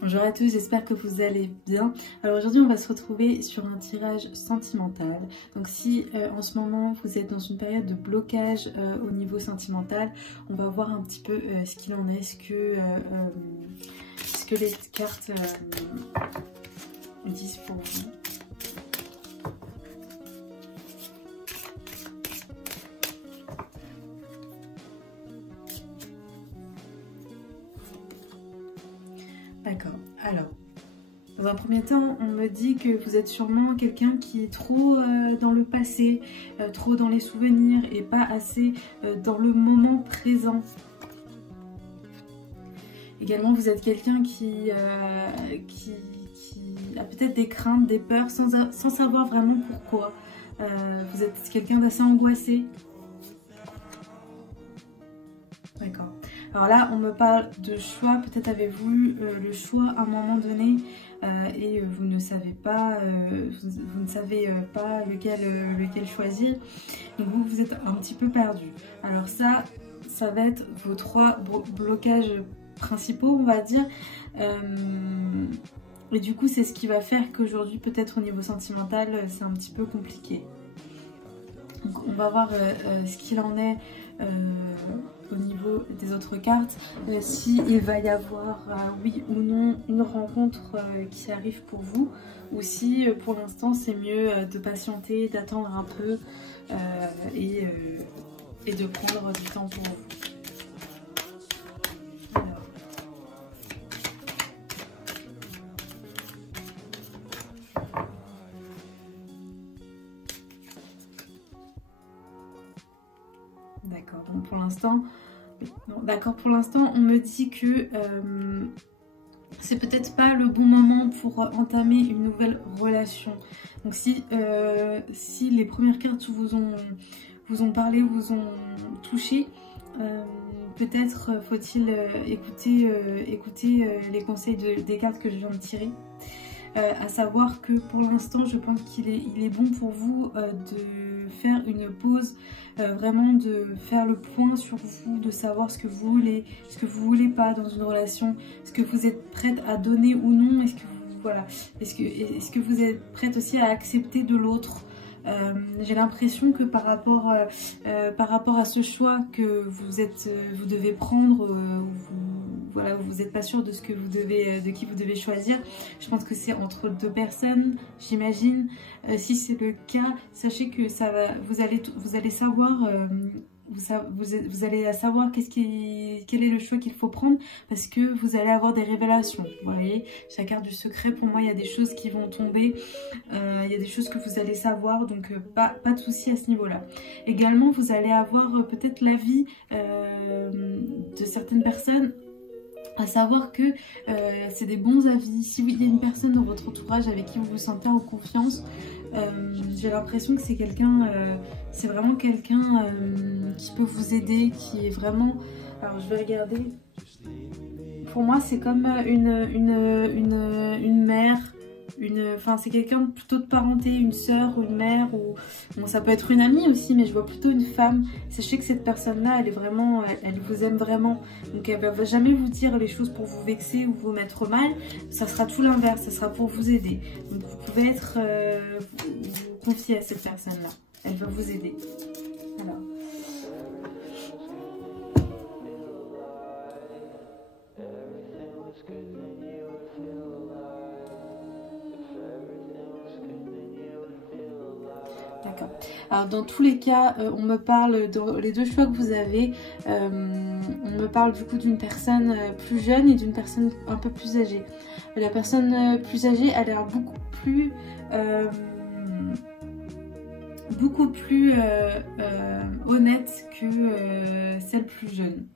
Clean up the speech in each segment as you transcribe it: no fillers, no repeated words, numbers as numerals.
Bonjour à tous, j'espère que vous allez bien. Alors aujourd'hui on va se retrouver sur un tirage sentimental. Donc si en ce moment vous êtes dans une période de blocage au niveau sentimental, on va voir un petit peu ce qu'il en est, ce que les cartes disent pour vous. D'accord, alors, dans un premier temps, on me dit que vous êtes sûrement quelqu'un qui est trop dans le passé, trop dans les souvenirs et pas assez dans le moment présent. Également, vous êtes quelqu'un qui a peut-être des craintes, des peurs sans savoir vraiment pourquoi. Vous êtes quelqu'un d'assez angoissé. D'accord. Alors là, on me parle de choix. Peut-être avez-vous eu le choix à un moment donné et vous ne savez pas, lequel choisir. Donc vous êtes un petit peu perdu. Alors ça va être vos trois blocages principaux, on va dire. Et du coup, c'est ce qui va faire qu'aujourd'hui, peut-être au niveau sentimental, c'est un petit peu compliqué. Donc on va voir ce qu'il en est au niveau des autres cartes, s'il va y avoir oui ou non une rencontre qui arrive pour vous, ou si pour l'instant c'est mieux de patienter, d'attendre un peu et de prendre du temps pour vous. D'accord, donc pour l'instant, on me dit que c'est peut-être pas le bon moment pour entamer une nouvelle relation. Donc si les premières cartes vous ont parlé, vous ont touché, peut-être faut-il écouter les conseils des cartes que je viens de tirer. À savoir que pour l'instant, je pense qu'il est bon pour vous de faire une pause, vraiment de faire le point sur vous, de savoir ce que vous voulez pas dans une relation, ce que vous êtes prête à donner ou non, est-ce que vous êtes prête aussi à accepter de l'autre. J'ai l'impression que par rapport à ce choix que vous devez prendre, vous n'êtes pas sûr de ce que de qui vous devez choisir. Je pense que c'est entre deux personnes, j'imagine. Si c'est le cas, sachez que vous allez savoir. Vous allez savoir quel est le choix qu'il faut prendre, parce que vous allez avoir des révélations. Vous voyez, la carte du secret, pour moi, il y a des choses qui vont tomber, il y a des choses que vous allez savoir, donc pas de souci à ce niveau-là. Également, vous allez avoir peut-être l'avis de certaines personnes, à savoir que c'est des bons avis. Si il y a une personne dans votre entourage avec qui vous vous sentez en confiance, j'ai l'impression que c'est vraiment quelqu'un qui peut vous aider, qui est vraiment... Alors je vais regarder. Pour moi c'est comme une mère, enfin c'est quelqu'un plutôt de parenté, une sœur ou une mère, ou bon, ça peut être une amie aussi, mais je vois plutôt une femme. Sachez que cette personne-là, elle vous aime vraiment, donc elle va jamais vous dire les choses pour vous vexer ou vous mettre mal. Ça sera tout l'inverse, ça sera pour vous aider. Donc vous pouvez vous confier à cette personne-là, elle va vous aider. Alors. D'accord. Alors dans tous les cas, on me parle dans les deux choix que vous avez, on me parle du coup d'une personne plus jeune et d'une personne un peu plus âgée. La personne plus âgée a l'air beaucoup plus honnête que celle plus jeune.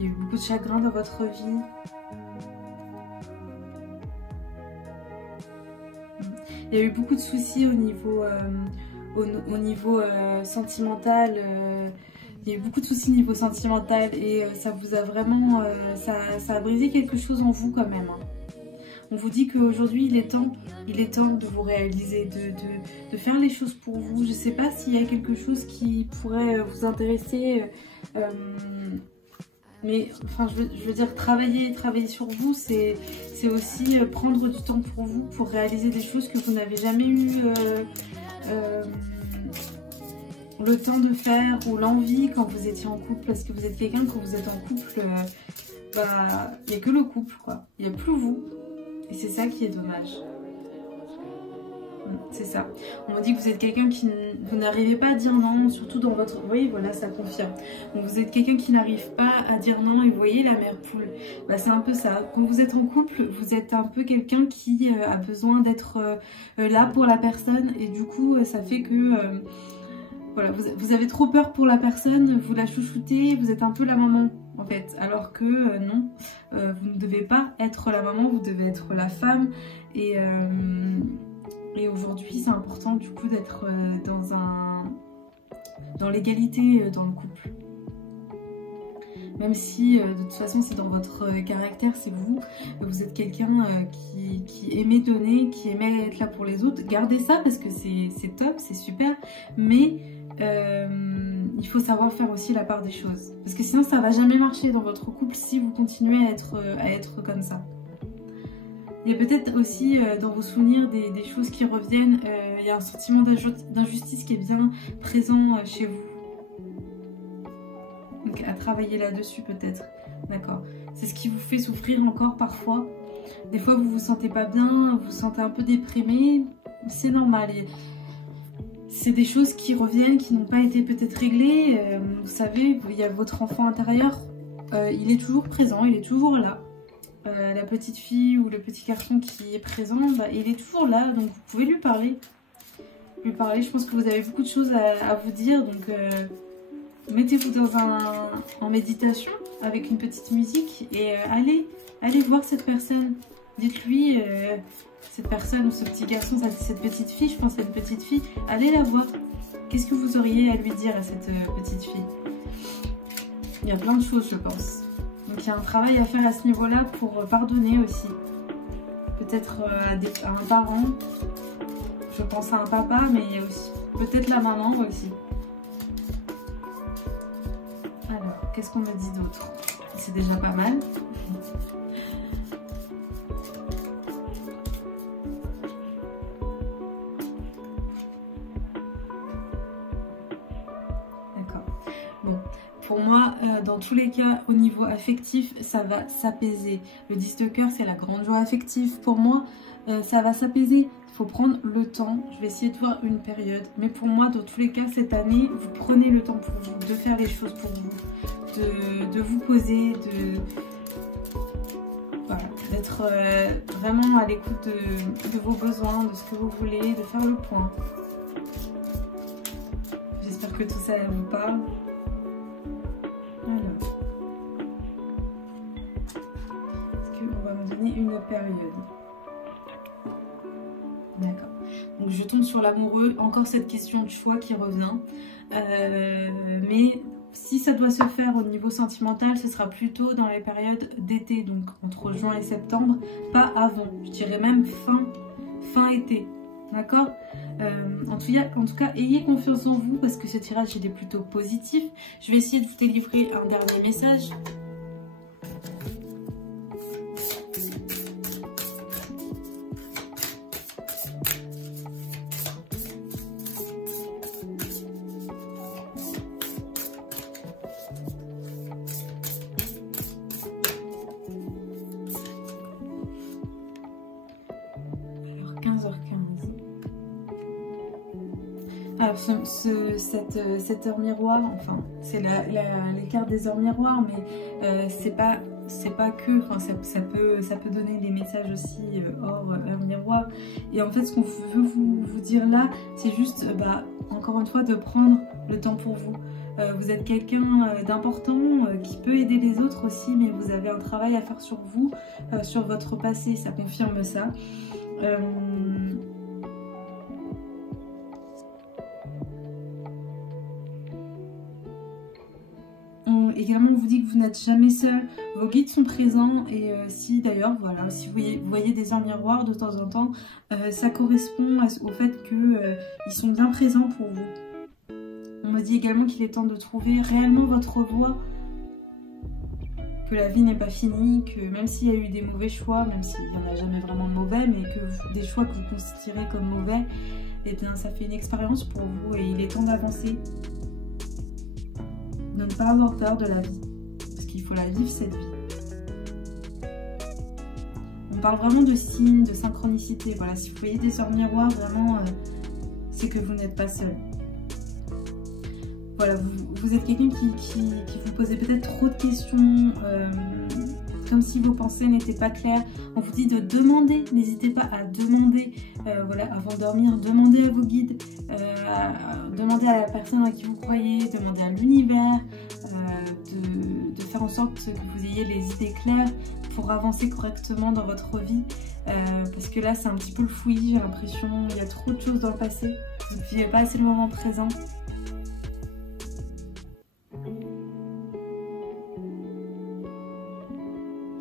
Il y a eu beaucoup de chagrin dans votre vie. Il y a eu beaucoup de soucis au niveau sentimental. Il y a eu beaucoup de soucis au niveau sentimental et ça vous a vraiment... ça a brisé quelque chose en vous quand même. Hein. On vous dit qu'aujourd'hui il est temps de vous réaliser, de faire les choses pour vous. Je ne sais pas s'il y a quelque chose qui pourrait vous intéresser Mais enfin, je veux dire, travailler sur vous, c'est aussi prendre du temps pour vous, pour réaliser des choses que vous n'avez jamais eu le temps de faire ou l'envie quand vous étiez en couple. Parce que vous êtes quelqu'un, quand vous êtes en couple, bah, il n'y a que le couple, quoi. Il n'y a plus vous. Et c'est ça qui est dommage. C'est ça. On me dit que vous êtes quelqu'un qui... Vous n'arrivez pas à dire non, surtout dans votre... Oui, voilà, ça confirme. Donc vous êtes quelqu'un qui n'arrive pas à dire non et vous voyez la mère poule. Bah, c'est un peu ça. Quand vous êtes en couple, vous êtes un peu quelqu'un qui a besoin d'être là pour la personne. Et du coup, ça fait que... voilà, vous avez trop peur pour la personne, vous la chouchoutez, vous êtes un peu la maman en fait. Alors que non, vous ne devez pas être la maman, vous devez être la femme. Et aujourd'hui, c'est important du coup d'être dans l'égalité dans le couple. Même si de toute façon c'est dans votre caractère, c'est vous. Vous êtes quelqu'un qui aimait donner, qui aimait être là pour les autres. Gardez ça parce que c'est top, c'est super. Mais il faut savoir faire aussi la part des choses. Parce que sinon ça va jamais marcher dans votre couple si vous continuez à être comme ça. Il y a peut-être aussi dans vos souvenirs des choses qui reviennent. Il y a un sentiment d'injustice qui est bien présent chez vous. Donc à travailler là-dessus peut-être. D'accord. C'est ce qui vous fait souffrir encore parfois. Des fois vous vous sentez pas bien, vous vous sentez un peu déprimé. C'est normal. C'est des choses qui reviennent, qui n'ont pas été peut-être réglées. Vous savez, il y a votre enfant intérieur. Il est toujours présent, il est toujours là. La petite fille ou le petit garçon qui est présent, bah, il est toujours là, donc vous pouvez lui parler. Je pense que vous avez beaucoup de choses à vous dire, donc mettez-vous en méditation avec une petite musique et allez voir cette personne. Dites-lui, cette personne ou ce petit garçon, cette petite fille, je pense à une petite fille, allez la voir. Qu'est-ce que vous auriez à lui dire à cette petite fille? Il y a plein de choses, je pense. Donc il y a un travail à faire à ce niveau-là pour pardonner aussi. Peut-être à un parent. Je pense à un papa, mais il y a aussi peut-être la maman aussi. Alors, qu'est-ce qu'on me dit d'autre? C'est déjà pas mal. D'accord. Bon. Pour moi, dans tous les cas, au niveau affectif, ça va s'apaiser. Le 10 de cœur, c'est la grande joie affective. Pour moi, ça va s'apaiser. Il faut prendre le temps. Je vais essayer de voir une période. Mais pour moi, dans tous les cas, cette année, vous prenez le temps pour vous, de faire les choses pour vous, de vous poser, voilà, d'être vraiment à l'écoute de vos besoins, de ce que vous voulez, de faire le point. J'espère que tout ça vous parle. Alors, est-ce qu'on va me donner une période? D'accord. Donc je tombe sur l'amoureux, encore cette question de choix qui revient. Mais si ça doit se faire au niveau sentimental, ce sera plutôt dans les périodes d'été, donc entre juin et septembre, pas avant. Je dirais même fin été. D'accord. En tout cas, ayez confiance en vous parce que ce tirage il est plutôt positif. Je vais essayer de vous délivrer un dernier message. Alors 15h15. Alors cette heure miroir, enfin c'est les cartes des heures miroirs, mais c'est pas que, enfin ça peut donner des messages aussi hors heure miroir. Et en fait ce qu'on veut vous dire là, c'est juste encore une fois de prendre le temps pour vous. Vous êtes quelqu'un d'important qui peut aider les autres aussi, mais vous avez un travail à faire sur vous, sur votre passé, ça confirme ça. Également, on vous dit que vous n'êtes jamais seul, vos guides sont présents et si d'ailleurs, voilà, si vous voyez des heures miroirs de temps en temps, ça correspond au fait qu'ils sont bien présents pour vous. On me dit également qu'il est temps de trouver réellement votre voie. que la vie n'est pas finie, que même s'il y a eu des mauvais choix, même s'il n'y en a jamais vraiment de mauvais, mais que des choix que vous considérez comme mauvais, et bien ça fait une expérience pour vous et il est temps d'avancer. De ne pas avoir peur de la vie, parce qu'il faut la vivre cette vie. On parle vraiment de signes, de synchronicité. Voilà, si vous voyez des sœurs miroirs, vraiment, c'est que vous n'êtes pas seul. Voilà, vous êtes quelqu'un qui vous posait peut-être trop de questions, comme si vos pensées n'étaient pas claires. On vous dit de demander, n'hésitez pas à demander, voilà, avant de dormir, demandez à vos guides, demandez à la personne à qui vous croyez, demandez à l'univers, de faire en sorte que vous ayez les idées claires pour avancer correctement dans votre vie. Parce que là, c'est un petit peu le fouillis, j'ai l'impression, il y a trop de choses dans le passé, vous ne vivez pas assez le moment présent.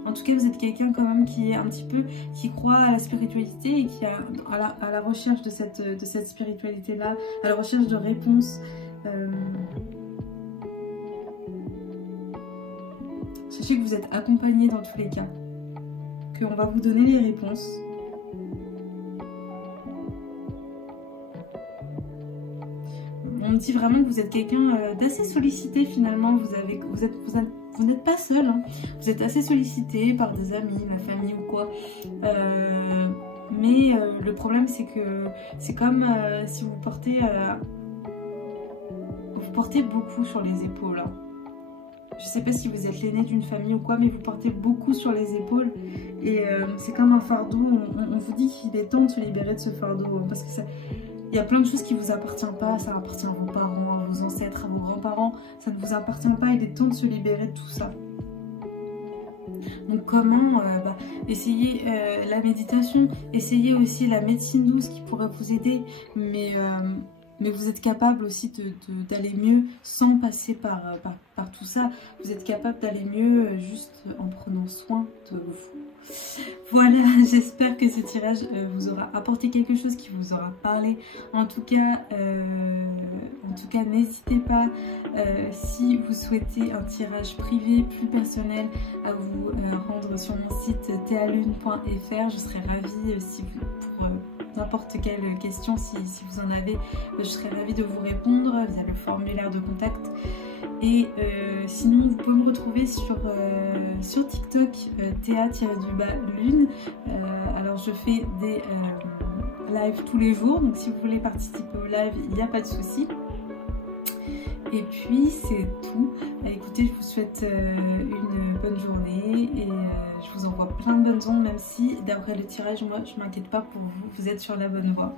En tout cas, vous êtes quelqu'un quand même qui est un petit peu, qui croit à la spiritualité et qui est à la recherche de cette spiritualité-là, à la recherche de réponses. Sachez que vous êtes accompagné dans tous les cas, qu'on va vous donner les réponses. On me dit vraiment que vous êtes quelqu'un d'assez sollicité finalement, vous n'êtes pas seul, hein. Vous êtes assez sollicité par des amis, la famille ou quoi. Mais le problème c'est que c'est comme si vous portez beaucoup sur les épaules. Hein. Je sais pas si vous êtes l'aîné d'une famille ou quoi, mais vous portez beaucoup sur les épaules. Et c'est comme un fardeau, on vous dit qu'il est temps de se libérer de ce fardeau. Hein, parce que ça... Il y a plein de choses qui ne vous appartiennent pas, ça appartient à vos parents, à vos ancêtres, à vos grands-parents, ça ne vous appartient pas, il est temps de se libérer de tout ça. Donc comment essayez la méditation, essayez aussi la médecine douce qui pourrait vous aider, mais vous êtes capable aussi d'aller mieux sans passer par tout ça. Vous êtes capable d'aller mieux juste en prenant soin de vous. Voilà, j'espère que ce tirage vous aura apporté quelque chose, qui vous aura parlé. En tout cas, n'hésitez pas, si vous souhaitez un tirage privé plus personnel, à vous rendre sur mon site tealune.fr. Je serai ravie pour n'importe quelle question, si vous en avez, je serai ravie de vous répondre via le formulaire de contact. Et sinon, vous pouvez me retrouver sur TikTok, Théa-Lune. Alors, je fais des lives tous les jours, donc si vous voulez participer au live, il n'y a pas de souci. Et puis, c'est tout. Écoutez, je vous souhaite une bonne journée et je vous envoie plein de bonnes ondes, même si, d'après le tirage, moi, je ne m'inquiète pas pour vous, vous êtes sur la bonne voie.